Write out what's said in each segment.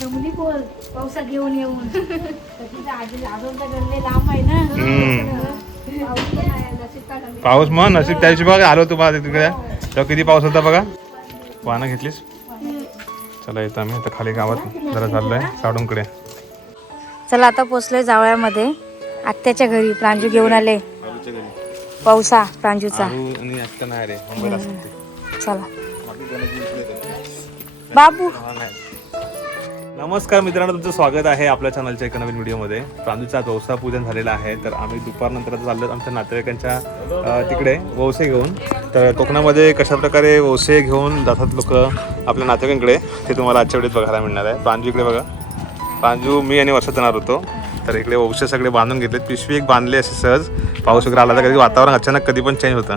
जमली बोल पावसात घेऊन येऊन. तर तिथं आजी अजून तर गल्ले लांब आहे ना. हम्म. पाऊस मग नशीब त्या दिवशी बघा आलो तुम्हाला तिकडे. तेव्हा किती पाऊस होता बघा? वाहनं घेतलीस? चला येतो आम्ही आता खाली गावात जरा चाललोय साडूंकडे. चला आता पोचलोय जावळ्यामध्ये आत्याच्या घरी प्रांजू घेऊन आले. पावसा प्रांजूचा. चला. बाबू. नमस्कार मित्रांनो तुमचं स्वागत आहे आपल्या चॅनलच्या एका नवीन व्हिडिओमध्ये. प्रांजूचा वौसा पूजन झालेला आहे तर आम्ही दुपारनंतर चाललो आमच्या नातेवाईकांच्या तिकडे वौसे घेऊन. तर कोकणामध्ये कशा प्रकारे वौसे घेऊन जातात लोक आपल्या नातेवाईकांकडे ते तुम्हाला आजच्या वेळेत बघायला मिळणार आहे. प्रांजू इकडे बघा. प्रांजू मी आणि वर्षात जाणार होतो. तर इकडे वौसे सगळे बांधून घेतलेत. पिशवी एक बांधली असे सहज. पाऊस वगैरे आला तर कधी वातावरण अचानक कधी पण चेंज होतं.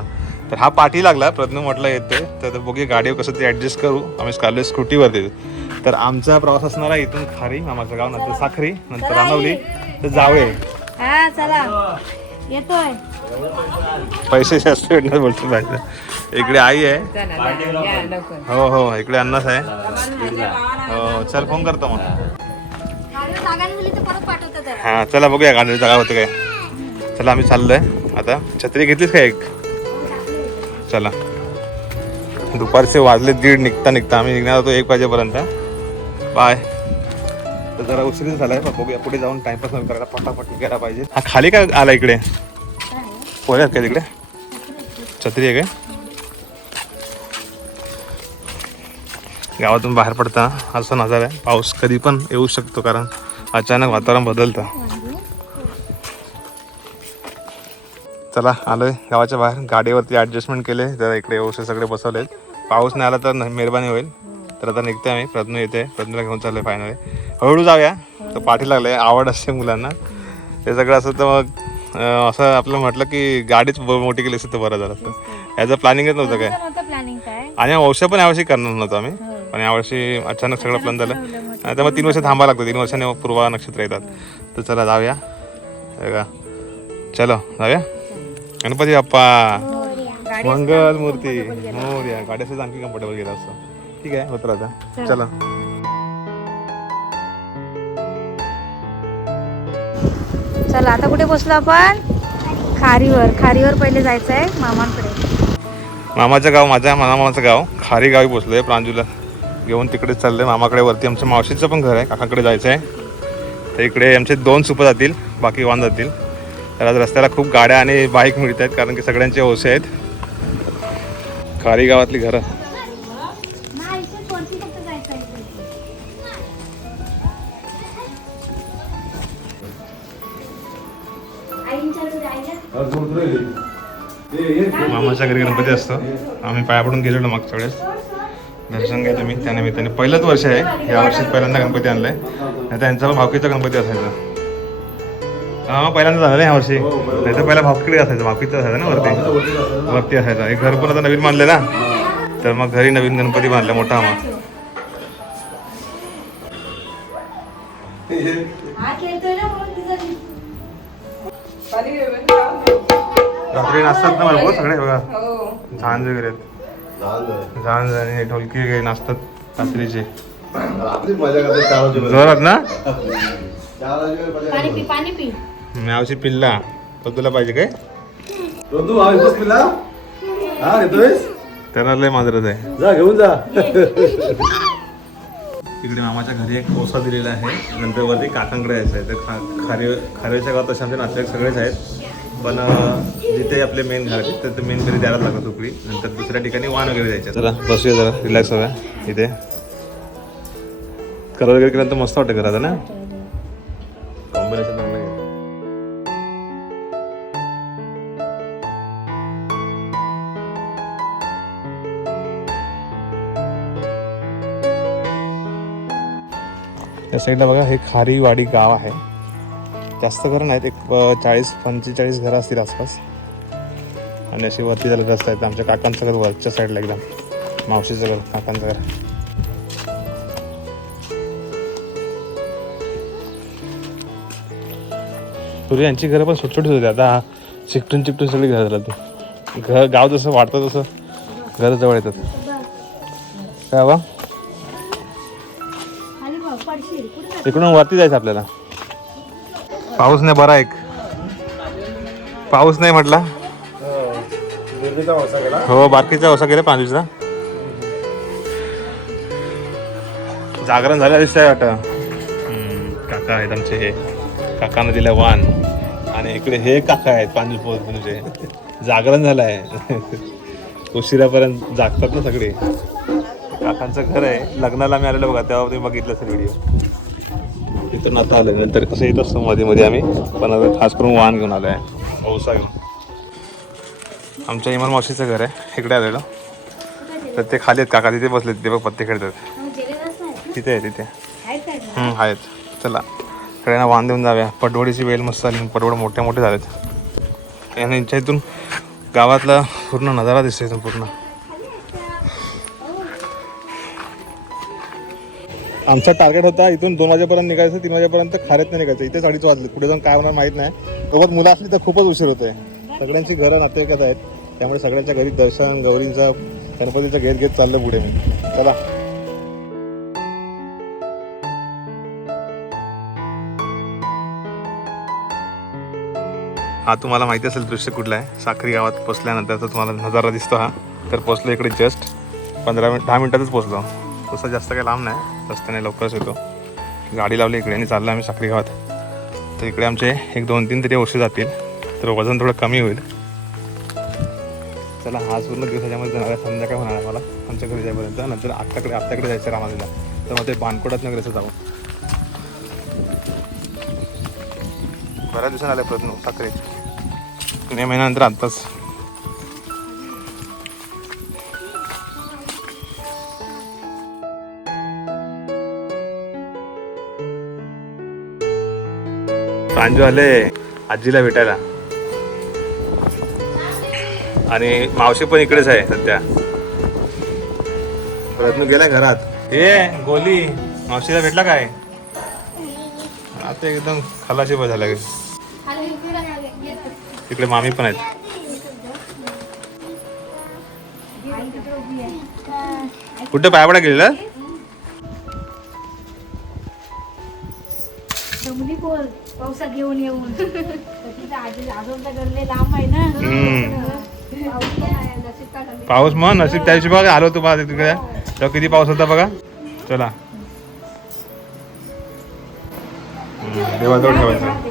तर हा पाठी लागला प्रज्ञ म्हटलं येते तर बघूया गाडीवर कसं ते ॲडजस्ट करू. आम्ही काढलो स्कूटीवरती तर आमचा प्रवास असणारा इथून खारी मामाचं गाव नंतर साखरी नंतर रानवली तर जावळे हा चला. येतोय. पैसे जास्त भेटणार बोलतो पाहिजे इकडे आई आहे. हो हो इकडे अन्नाच आहे. हो चल फोन करतो मग. हां चला बघूया गाडी जागा होते काय. चला आम्ही चाललोय. आता छत्री घेतलीस का एक? चला. दुपारचे वाजले दीड निघता निघता. आम्ही निघणार होतो एक वाजेपर्यंत. बाय तर जरा उशीर झालाय पण बघूया पुढे जाऊन टाइमपास करायला पटापट निघायला पाहिजे. हा खाली काय आला इकडे? पोऱ्यात काय तिकडे? छत्री आहे काय? गावातून बाहेर पडता असा नजारा आहे. पाऊस कधी पण येऊ शकतो कारण अचानक वातावरण बदलतं. चला आलोय गावाच्या बाहेर. गाडीवरती ॲडजस्टमेंट केले जरा इकडे व्यवस्थित सगळे बसवले पाऊस नाही आला तर मेहरबानी होईल. तर आता निघते आम्ही. प्रज्ञ येते प्रज्ञला घेऊन चाललोय फायनली हळूहळू जाऊया. तर पाठी लागले. आवड असते मुलांना. ते सगळं असं तर मग असं आपलं म्हटलं की गाडीच ब- मोठी केली असते तर बरं झालं असतं. याचं प्लॅनिंगच नव्हतं काय? नव्हतं प्लॅनिंग काय? आणि औषध पण यावर्षी करणार नव्हतं आम्ही. पण यावर्षी अचानक सगळं प्लॅन झालं. आता मग तीन वर्ष थांबावं लागतं. तीन वर्षांनी पूर्वा नक्षत्र येतात. तर चला जाऊया. हे का चलो जाऊया. गणपती बाप्पा. मंगल मूर्ती मोर्या. गाडी असं आणखी कम्फर्टेबल गेला असतं. ठीक आहे होत राहता. चला. चला. आता कुठे पोचलो आपण? खारीवर. खारीवर पहिले जायचं आहे मामांकडे. मामाचं गाव माझ्या मामा मामाचं गाव. खारी गावी पोचलोय प्रांजूला घेऊन तिकडे चाललंय. मामाकडे वरती आमच्या मावशीचं पण घर आहे काकाकडे जायचं आहे तर इकडे आमचे दोन सुपं जातील बाकी वाहन जातील. तर आज रस्त्याला खूप गाड्या आणि बाईक मिळत आहेत कारण की सगळ्यांचे ओसे आहेत. खारी गावातली घरं. मामाच्या घरी गणपती असतो. आम्ही पाया पडून गेलेलो मागच्या वेळेस. दर्शन घ्या तुम्ही त्या निमित्ताने पहिलंच वर्ष आहे. या वर्षी पहिल्यांदा गणपती आणलाय. नाही त्यांचा भावकीचा गणपती असायचा. हा पहिल्यांदा झालं ना ह्या वर्षी. नाही तर पहिला भावकीकडे असायचं. भावकीचा असायचा ना वरती. वरती असायचा. हे घर पण आता नवीन बांधलं ना तर मग घरी नवीन गणपती बांधला मोठा आम्हा. रात्री नाचतात ना बरोबर सगळे? बघा. झांज वगैरे. आहेत. झांज आणि ढोलकी वगैरे नाचतात रात्रीचे. आपली मजा करते चार वाजेपर्यंत. जोरात ना? चार वाजेपर्यंत पाणी पी पाणी पी. मावशी पिल्ला. तो तुला पाहिजे काय? हा हा त्यांना लय माजरत आहे. जा घेऊन जा. इकडे मामाच्या घरी एक कोसा दिलेला आहे. नंतर वरती काकांकडे यायचं आहे. तर खा खारे खारेच्या गावात तसे आमचे नातेवाईक सगळेच आहेत. पण जिथे आपले मेन घर आहे तिथे मेन घरी द्यायला लागत उकळी. नंतर दुसऱ्या ठिकाणी वाहन वगैरे द्यायचे. जरा बसूया जरा रिलॅक्स हव्या इथे. कर वगैरे केलं तर मस्त वाटतं घरात ना? कॉम्बिनेशन चांगलं साईडला बघा हे खारीवाडी गाव आहे. जास्त घरं नाहीत. एक चाळीस पंचेचाळीस घरं असतील आसपास. आणि अशी वरती झाले रस्ता आहेत. आमच्या काकांचं घर वरच्या साईडला एकदम. मावशीचं घर काकांचं घर. पूर्वी यांची घरं पण छोटी होती. आता चिकटून चिकटून सगळी घरं झाली. घर गाव जसं वाढतं तसं घरं जवळ येतात. काय बा इकडून वरती जायचं आपल्याला. पाऊस नाही बरा एक. पाऊस नाही म्हटला. वसा गेला. हो बारकीचा असा गेला पांढरीचा. जागरण झालं दिसतंय वाटतं काका आहेत आमचे हे. काकानं दिलं वाण. आणि इकडे हे काका आहेत पांढरी पोहचे जागरण झालं आहे उशिरापर्यंत जागतात ना सगळे. काकांचं घर आहे. लग्नाला आम्ही आलेलो बघा तेव्हा तुम्ही बघितलं असेल व्हिडिओ. तिथं आता आल्यानंतर कसं येत असतो? मध्ये मध्ये आम्ही पण आता खास करून वाहन घेऊन आलो आहे. औसा घेऊन आमच्या इमान मावशीचं घर आहे. इकडे आलेलं. तर ते खाली आहेत. काका तिथे बसले ते बघ पत्ते खेळतात. तिथे आहे तिथे. हम्म, आहेत. चला. सगळ्यांना वाहन देऊन जाऊया. पडवडीची वेल मस्त आली. पडवड मोठे मोठे झालेत. आणि यांच्या इथून गावातला पूर्ण नजारा दिसतो इथून पूर्ण. आमचा टार्गेट होता इथून दोन वाजेपर्यंत निघायचं तीन वाजेपर्यंत खारेत नाही निघायचं. इथे साडीच वाजले. पुढे जाऊन काय होणार माहीत नाही. सोबत मुलं असली तर खूपच उशीर होते सगळ्यांची घरं नातेवाईकात आहेत. त्यामुळे सगळ्यांच्या घरी दर्शन गौरींचा गणपतीचं घेत घेत चाललं पुढे मी. चला. हा तुम्हाला माहिती असेल दृश्य कुठला आहे. साखरी गावात पोचल्यानंतरचा तुम्हाला नजारा दिसतो हा. तर पोचलो इकडे जस्ट पंधरा मिनिट दहा मिनिटातच पोचलो. तसं जास्त काही लांब नाही. रस्त्याने लवकरच येतो. गाडी लावली इकडे आणि चाललं आम्ही साखरी गावात. तर इकडे आमचे एक दोन तीन तरी वर्ष जातील. तर वजन थोडं कमी होईल. चला हा पूर्ण दिवसाच्यामध्ये जाणार आहे. संध्याकाळ होणार आहे मला आमच्या घरी जाईपर्यंत. नंतर आत्ताकडे आत्ताकडे जायचं रामाला तर मग ते बानकोडात नगरेचं जाऊ. बऱ्याच दिवसांनी आले प्रयत्न साखरे मे महिन्यानंतर आत्ताच प्रांजू आले आजीला भेटायला. आणि मावशी पण इकडेच आहे सध्या. प्रयत्न गेलाय घरात. ए गोली मावशीला भेटला काय? आता एकदम खलाशी झाला तिकडे मामी पण आहेत. कुठे पायापडा गेलेला? बोल पावसात घेऊन येऊन. तिथं आजी आजोबा घरले लांब आहे ना. हम्म. पाऊस पण आहे, नशीब का नशीब. पाऊस मग नशीब त्या दिवशी बघा आलो तू बघा तिकडे. तेव्हा किती पाऊस होता बघा? चला. हम्म, देवाजवळ ठेवायचं.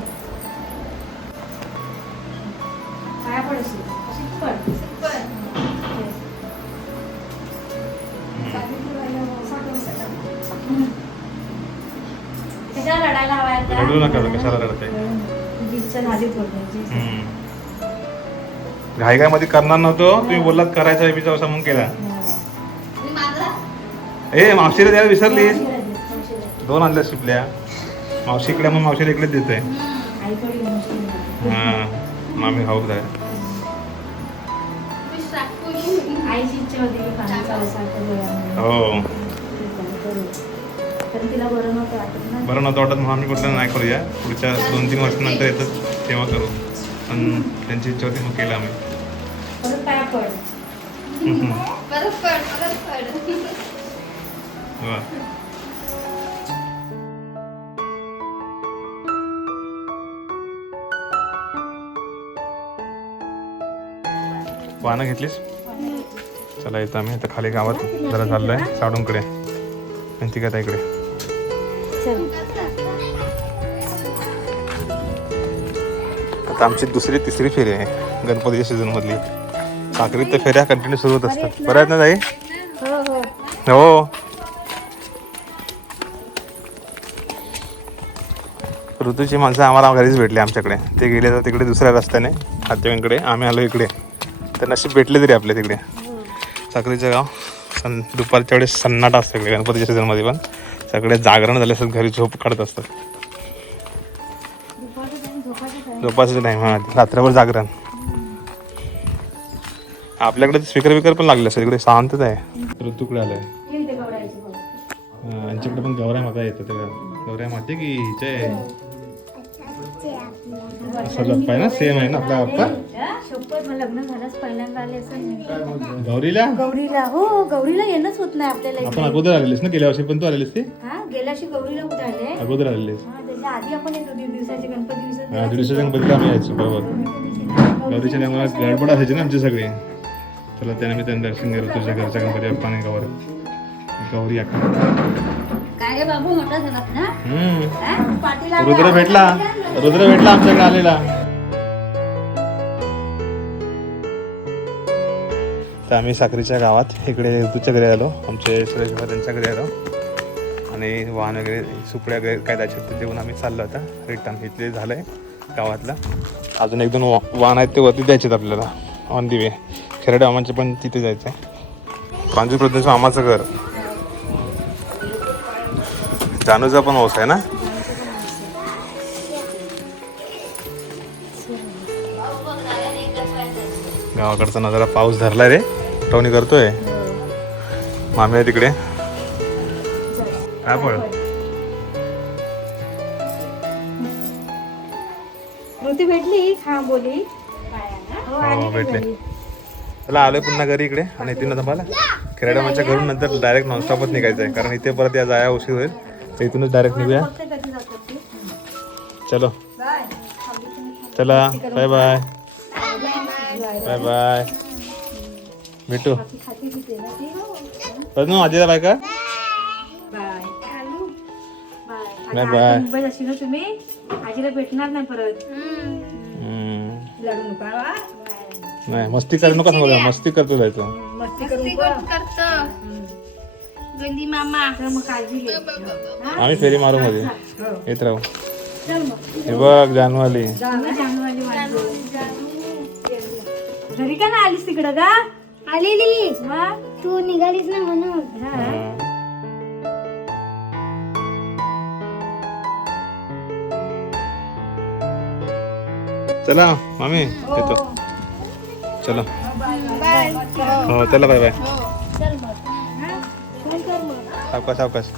रडू नका कशाला रडते घाई घाई मध्ये करणार नव्हतो तुम्ही बोललात करायचा विचार असा मग केला. ए मावशीला द्यायला विसरलीस दोन आणल्या शिपल्या. मावशी इकडे मग मावशीला इकडे शिकली. हा मामी अवसार करूया हो. म्हणून. तिला बरं नव्हतं वाटत ना. बरं नव्हतं वाटत मग आम्ही कुठलं नाही करूया. पुढच्या दोन तीन वर्षानंतर येतात तेव्हा करू. पण त्यांची इच्छा होती मग केलं आम्ही. परत पाया पड वा. वाहनं घेतलीस? चला येतो आम्ही. आता खाली गावात जरा चाललोय. साडूंकडे आणि ती काय इकडे आता आमची दुसरी तिसरी फेरी आहे. गणपतीच्या सीझन मधली. साखरीत तर फेऱ्या कंटिन्यू सुरू होत असतात. बरं आहेत ना? ताई? हो हो. हो. ऋतूची माणसं आम्हाला घरीच भेटली आमच्याकडे. ते गेले तर तिकडे दुसऱ्या रस्त्याने हातवेंकडे आम्ही आलो इकडे. तर नशीब भेटले तरी आपल्या तिकडे. साखरीचं गाव. सं दुपारच्या वेळेस सन्नाट असतं इकडे गणपतीच्या सीझनमध्ये पण. सगळे जागरण झाले असतात घरी झोप काढत असतात. झोपाचं टाईम हा रात्रभर जागरण. आपल्याकडे स्पीकर बिकर पण लागले असतात इकडे शांतच आहे. ऋतूकडे आलाय. यांच्याकडे पण गौऱ्या माता येतात गौऱ्या माते की हिचे? असा ना सेम आहे ना आपला बाप्पा शपथ मला लग्न झालंच पहिल्यांदा आले असं गौरीला? गौरीला हो गौरीला येणंच होत नाही आपल्याला आपण अगोदर आलेलीस ना गेल्या वर्षी पण तू आलेलीस ती? हा गेल्या वर्षी गौरीला कुठे आले? अगोदर आलेलीस. हा त्याच्या आधी आपण येतो दीड दिवसाचे गणपती हा दीडशे गणपतीला आम्ही यायचो बरोबर. गौरीच्या टायमाला गडबड असायची ना आमची सगळी. चला त्यानिमित्ताने दर्शन गेलो तुझ्या घरच्या गणपती बाप्पा आणि गौर गौरी अक्का काय रे बाबू मोठा झालात ना. हा? रुद्र भेटला. रुद्र भेटला आमच्याकडे आलेला. तर आम्ही साखरीच्या गावात इकडे ऋतूच्या घरी आलो. आमचे सुरेश त्यांच्या घरी आलो. आणि वाहन वगैरे सुपड्या वगैरे काय द्यायचे ते देऊन आम्ही चाललो आता. रिटर्न इथले झालंय गावातलं. अजून एक दोन वा- वाहन आहेत ते वरती द्यायचे आपल्याला. ऑन दिवे खेरडे मामांचे पण तिथे जायचं आहे प्रांजू प्रदेश आमाचं घर. जानूचा पण ओस आहे ना? गावाकडचा नजारा पाऊस धरलाय रे. टवणी करतोय. मामी आहे तिकडे. भेटली? हा बोली. हो भेटले. चला आलोय पुन्हा घरी इकडे आणि इथे ना मला घरून नंतर डायरेक्ट नॉनस्टॉपच निघायचं आहे कारण इथे परत या जाया उशीर होईल. तर इथूनच डायरेक्ट निघूया. चलो. चला. बाय बाय बाय बाय भेटू ती खाती पिते ना ती रत्नू आजीला बाय का बाय बाय बाय बाय. मुंबईत अशी ना तुम्ही आजीला भेटणार नाही परत. लढू नका वा. नाही मस्ती करू नका सांगू मस्ती करतो जायचं मस्ती करू नका. गंदी मामा तर मग काळजी घे हा? आम्ही फेरी मारू मध्ये हो. येत राहू चल मग हे बघ जानवाली जाऊ जानवाली. घरी का ना आलीस तिकडं का आलेली मग तू निघालीस ना म्हणून. हा. चला मामी येतो. चला. हो चला बाय बाय. सावकाश सावकाश.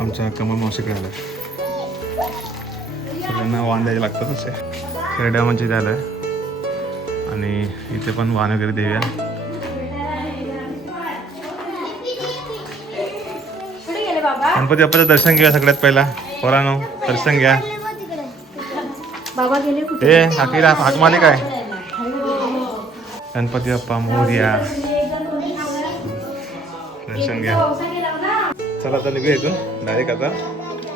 आमच्या कमल मावशीकडे आलं सगळ्यांना वाहन द्यायला लागतात असे. खेरड्या म्हणजे द्यायला आणि इथे पण वाहन वगैरे देऊया गणपती बाप्पाचं दर्शन घ्या सगळ्यात पहिला. पोरानो दर्शन घ्या. बाबा गेले कुठे? ए हाकीला हाक माले काय? गणपती बाप्पा मोर्या. दर्शन घ्या. चला आता निघूया इथून. डायरेक्ट आता.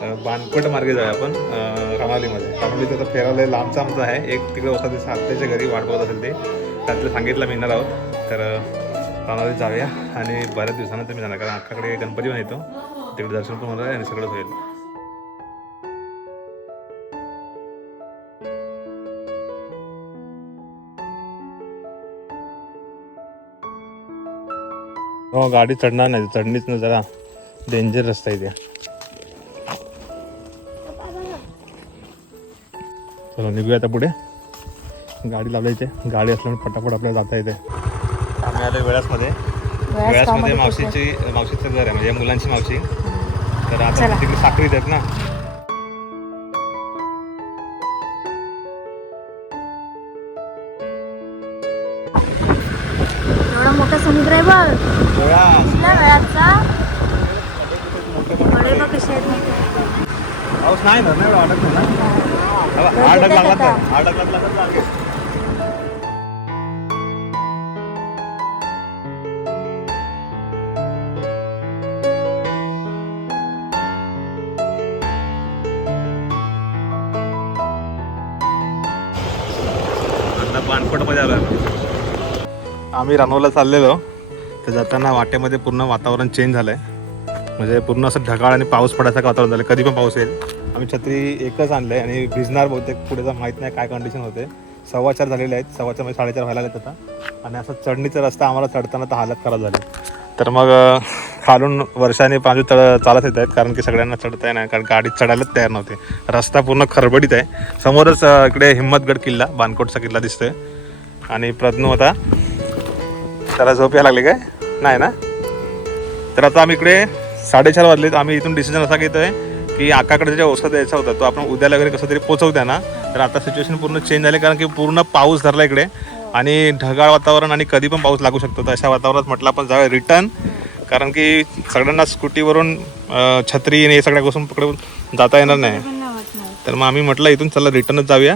बानकट मार्गे जाऊया आपण अं, रामालीमध्ये. तर आता फेरायला लांबचा आमचा आहे. एक तिकडे होता ते सात्याच्या घरी वाट बघत असेल ते. त्यातलं सांगितलं मी येणार आहोत तर रामाली जाऊया आणि बऱ्याच दिवसानंतर मी जाणार कारण अख्खाकडे गणपती पण येतो. तिकडे दर्शन पण होणार आहे आणि सगळंच होईल. हो गाडी चढणार नाही. चढणीच ना जरा डेंजर रस्ता आहे चला निघूया आता पुढे. गाडी लावली इथे. गाडी असल्यामुळे पटापट आपल्याला जाता येते. आम्ही आलो वेळासमध्ये. वेळासमध्ये मावशीची मावशीचं घर आहे म्हणजे मुलांची मावशी. तर आता तिकडे साखरीत आहेत ना. एवढा मोठा समुद्र आहे बघ. वेळाचा? कसे आहेत. पाऊस नाही ना एवढा अडक नाही ना. आठ लागला आठ लागला पानपटमध्ये आलो आम्ही रानोला चाललेलो. तर जाताना वाटेमध्ये पूर्ण वातावरण चेंज झालंय. म्हणजे पूर्ण असं ढगाळ आणि पाऊस पडायचं वातावरण झालं. कधी पण पाऊस येईल. आम्ही छत्री एकच आणलंय आणि भिजणार बहुतेक. पुढे जर माहीत नाही काय कंडिशन होते. सव्वा चार झालेले आहेत. सव्वा चार म्हणजे साडेचार व्हायला लागलेत आता. आणि असं चढणीचा रस्ता आम्हाला चढताना तर हालत खराब झाली. तर मग खालून वर्षाने पाणी चढ चालत येत आहेत कारण की सगळ्यांना चढता येणार कारण गाडी चढायलाच तयार नव्हते. रस्ता पूर्ण खरबडीत आहे. समोरच इकडे हिंमतगड किल्ला बानकोटचा किल्ला दिसतोय. आणि प्रज्ञू होता त्याला झोप यायला लागली काय? नाही ना? तर आता आम्ही इकडे साडेचार वाजलेत. आम्ही इथून डिसिजन असा घेतोय की की आकाकडे जे औषध द्यायचा होता तो आपण उद्याला वगैरे कसं तरी पोचवत्या ना तर आता सिच्युएशन पूर्ण चेंज झाली कारण की पूर्ण पाऊस धरला इकडे. आणि ढगाळ वातावरण आणि कधी पण पाऊस लागू शकतो. तर अशा वातावरणात म्हटलं आपण जाऊया रिटर्न कारण की सगळ्यांना स्कूटीवरून छत्री आणि हे सगळ्या गोष्टी पकडून जाता येणार नाही. तर मग आम्ही म्हटलं इथून चला रिटर्नच जाऊया.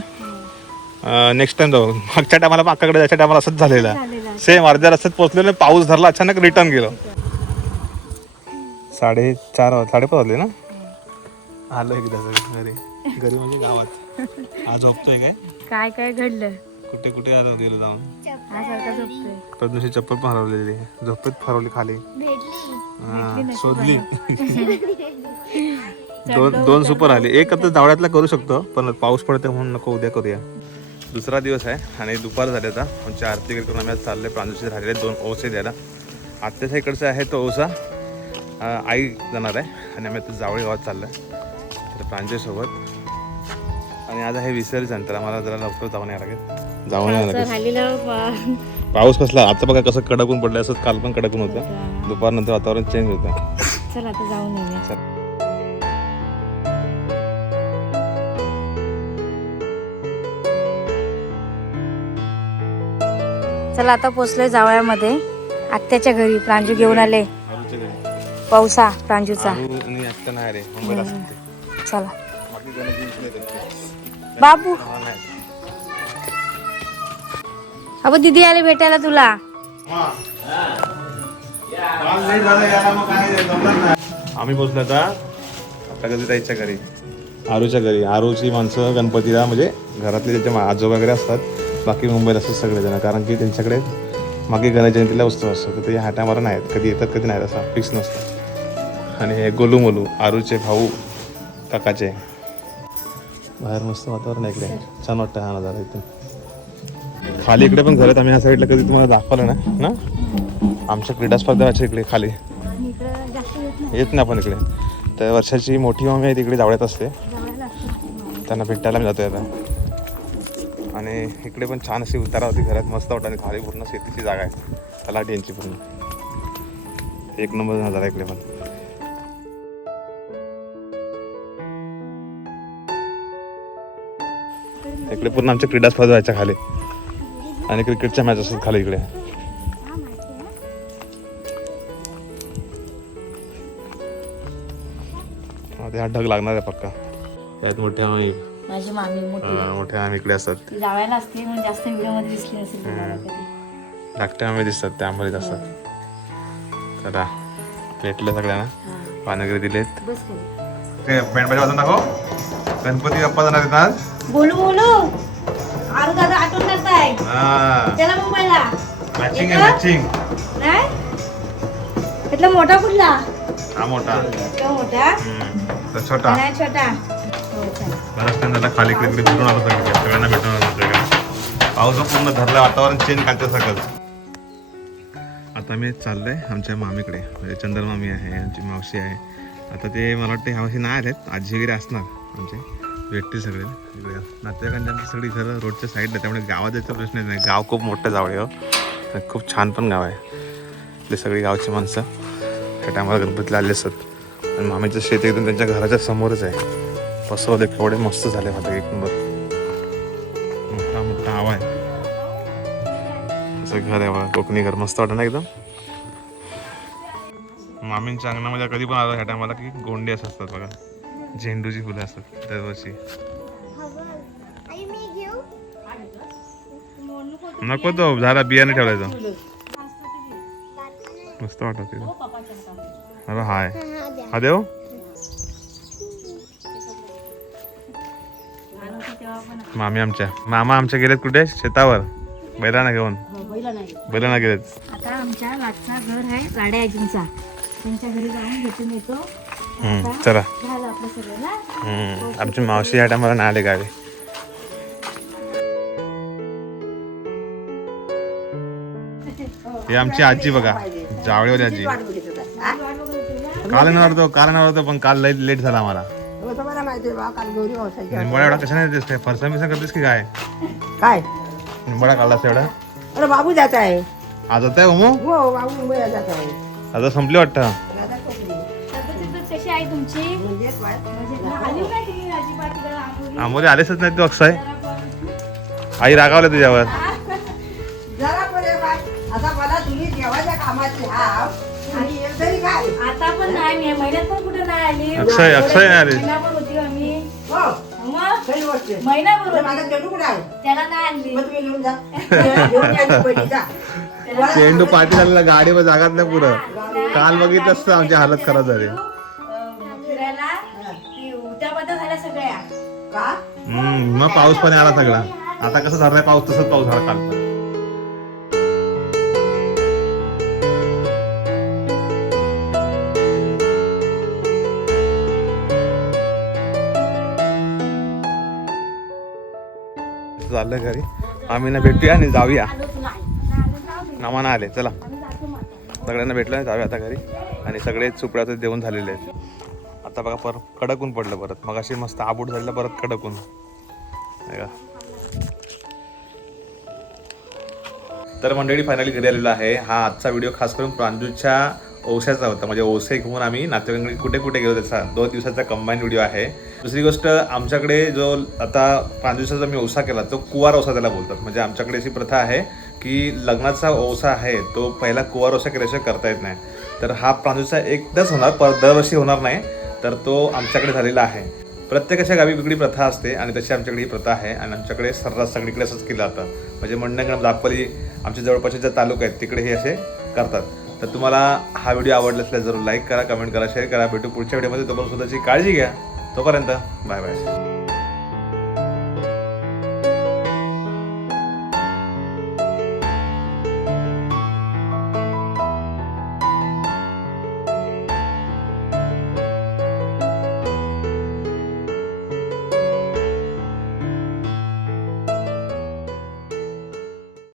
नेक्स्ट टाइम जाऊ. मागच्या टायमाला माकाकडे जायच्या टायमाला असंच झालेलं. झालेलं. सेम अर्ध्या रस्त्यात पोहोचलेलो पाऊस धरला अचानक रिटर्न गेलो. साडेचार वाज- साडेपाच वाजले ना? आलो एकदा घरी. घरी म्हणजे गावात. आज झोपतोय काय? काय काय घडलं? कुठे कुठे आलो गेलो जाऊन? हा सारखा झोपतोय प्रदूषी चप्पल पण हरवलेली. झोपेत हरवली खाली. भेटली. हा, शोधली. दोन दोन सुपर आले. एक आता जावळ्यातला करू शकतो पण पाऊस पडते म्हणून नको उद्या करूया. दुसरा दिवस आहे आणि दुपार झाले आता. आमच्या आरती करून आम्ही आज चालले प्रांजूचे राहिलेले दोन ओसे द्यायला. आत्याच्या इकडचा आहे तो ओसा. आई जाणार आहे आणि आम्ही आता जावळी गावात चाललो आहे तर प्रांजूसोबत आणि आज आहे विसर्जन तर आम्हाला जरा लवकर जाऊन यायला लागेल. जाऊन यायला लागेल. पाऊस कसला आता बघा कसं कडकून पडलं असं काल पण कडकून होतं. दुपारनंतर वातावरण चेंज होतं. चल आता जाऊन येऊया. चला. आता पोचलोय जावळ्यामध्ये आत्याच्या घरी प्रांजू घेऊन आले. पावसा प्रांजूचा. चला. बाबू. अबो दीदी आले भेटायला तुला. आम्ही पोचलो आता. आता कधी ताईच्या घरी? आरूच्या घरी. आरूची माणसं गणपतीला म्हणजे घरातले त्यांचे मा- आजोबा वगैरे असतात. बाकी मुंबईला असतात सगळे जण कारण की त्यांच्याकडे मागे गणेश जयंतीला उत्सव असतो. तर ते ह्या टायमाला नाहीत. कधी येतात कधी नाहीत. असा फिक्स नसतं. आणि हे गोलू मोलू आरूचे भाऊ काकाचे. बाहेर मस्त वातावरण आहे इकडे. छान वाटतं हा नजारा इथून. खाली इकडे पण घरात आम्ही ह्या साईडला कधी तुम्हाला दाखवलं ना ना? आमच्या क्रीडा स्पर्धाच्या इकडे खाली. येत नाही आपण इकडे. तर वर्षाची मोठी मामी आहे तिकडे जावळ्यात असते. त्यांना भेटायला मी जातो आता. आणि इकडे पण छान अशी उतारा होती घरात. मस्त वाटत. आणि खाली पूर्ण शेतीची जागा आहे. तलाठी यांची पूर्ण. एक नंबर नजारा इकडे पण. इकडे पूर्ण आमच्या क्रीडा स्पर्धा व्हायच्या खाली. आणि क्रिकेटच्या मॅच असतात खाली इकडे. हा, हा ढग लागणार आहे पक्का. त्यात मोठ्या मामी माझी मामी मोठी. अं, मोठ्या मामी इकडे असतात. जावयाला असते म्हणून जास्त व्हिडिओमध्ये दिसली नसेल तुम्हाला कधी. धाकट्या मामी दिसतात त्या आंबरीत असतात. चला भेटलं सगळ्यांना. पानगरी दिलेत. बस करू. ते बँडबाजी वाजून दाखव. गणपती बाप्पा जाणार आहेत आज. बोलू बोलू. आरू दादा आठवण करताय? हा. त्याला मुंबईला मॅचिंग आहे मॅचिंग नाही? त्यातला मोठा कुठला? हा मोठा. तो मोठा? छोटा. नाही छोटा. हो, टाइम खाली इकडे इकडे भेटून आलो सगळं सगळ्यांना भेटून आलो पाऊस पूर्ण धरलं वातावरण चेंज कालच्या सगळं आता मी चाललोय आमच्या मामीकडे. म्हणजे चंदर मामी आहे आमची मावशी आहे. आता ते मला वाटतं ह्या वर्षी नाही आलेत. आजी वगैरे असणार आमचे. भेटतील सगळे. नातेवाईकांच्या सगळी घरं रोडच्या साईडला त्यामुळे गावात जायचा प्रश्न नाही. गाव खूप मोठं जावं आहे हो. आणि खूप छान पण गाव आहे. ते सगळी गावची माणसं. त्या टायमाला गणपतीला आले असतात आणि मामीचं शेत एकदम त्यांच्या घराच्या समोरच आहे. बसवले केवढे मस्त झाले माझं एक नंबर. मोठा मोठा हवा आहे. असं घर आहे बघा. कोकणी घर. मस्त वाटत ना एकदम? मामींच्या अंगणामध्ये कधी पण आलं ह्या टायमाला की गोंडे असं असतात बघा. झेंडूची फुलं असतात दरवर्षी. आई मी घेऊ? नको तो झाला बियाणे ठेवलाय तो मस्त वाटत अरे हाय. हा हा देव. मामी आमच्या. मामा आमच्या गेलेत कुठे? शेतावर. बैलांना घेऊन. बैलांना गेलेत. आता आमच्या लागचा घर आहे लाड्या आजींचा. त्यांच्या घरी जाऊन भेटून येतो. हम्म, चला. झालं आपलं सगळं ना हम्म, आमची मावशी या टायमाला नाही आले गावी. ही आमची आजी बघा जावळीवाली आजी. काल येणार होतो काल येणार होतो पण काल लेट लेट झाला आम्हाला. तुम्हाला माहिती आहे बा काल गौरी व्यवसाय निंबळा एवढा कशा नाही देतेस काय? फरसा बिरसा करतेस की काय? काय? निंबळा काढलास एवढा अरे बाबू जात आहे. आज आता आहे हो हो बाबू मुंबईला जात आहे. आता संपली वाटतं. तुमची? अजिबात तिकडे आंबोली? आंबोली आलेच नाही तू अक्षय? आई रागावल्या तुझ्यावर. जरा पुढे बाय. आता मला तुम्ही देवाच्या कामाची हाव आणि एक तरी काय? आता पण नाही मी महिन्यात पण कुठे नाही आली. अक्षय अक्षय आले. महिनाभर होती आम्ही. हो. मग? खरी गोष्ट आहे. महिनाभर तर होती. माझा चेंडू कुठे आहे? त्याला नाही आणली. मग तुम्ही घेऊन जा. घेऊन या ती पहिली जा. चेंडू पाठी झालेला गाडीवर जागात नाही पुरं काल बघितलं असतं आमची हालत खराब झाली. हम्म मग पाऊस पण आला सगळा. आता कसं झालाय पाऊस तसंच पाऊस झाला काल. पण चाललंय घरी. आम्ही ना भेटूया आणि जाऊया. नामाना आले चला. सगळ्यांना भेटलं जाऊया आता घरी. आणि सगळे चुपड्यात देऊन झालेले आहेत. आता बघा परत कडकून पडलं परत. मग अशी मस्त आबूट झालेलं परत कडकून. का? तर मंडळी फायनली घरी आलेलो आहे. हा आजचा व्हिडिओ खास करून प्रांजूच्या ओशाचा होता. म्हणजे ओसे घेऊन आम्ही नातेवाईक कुठे कुठे गेलो त्याचा दोन दिवसाचा कंबाईन व्हिडिओ आहे. दुसरी गोष्ट आमच्याकडे जो आता प्रांजूचा जो मी ओसा केला तो कुवार ओसा त्याला बोलतात. म्हणजे आमच्याकडे अशी प्रथा आहे की लग्नाचा ओसा आहे तो पहिला कुवार ओसा केल्याशिवाय करता येत नाही. तर हा प्रांजूचा एकदाच होणार पर दरवर्षी होणार नाही. तर तो आमच्याकडे झालेला आहे. प्रत्येकाच्या गावी वेगळी प्रथा असते आणि तशी आमच्याकडे ही प्रथा आहे आणि आमच्याकडे सर्रास सगळीकडे असंच केलं जातं. म्हणजे म्हणणं दापोली आमच्या जवळपासचे जे तालुका आहेत तिकडे हे असे करतात. तर तुम्हाला हा व्हिडिओ आवडला असल्यास जरूर लाईक करा कमेंट करा शेअर करा. भेटू पुढच्या व्हिडिओमध्ये. तोपर्यंत स्वतःची काळजी घ्या. तोपर्यंत बाय बाय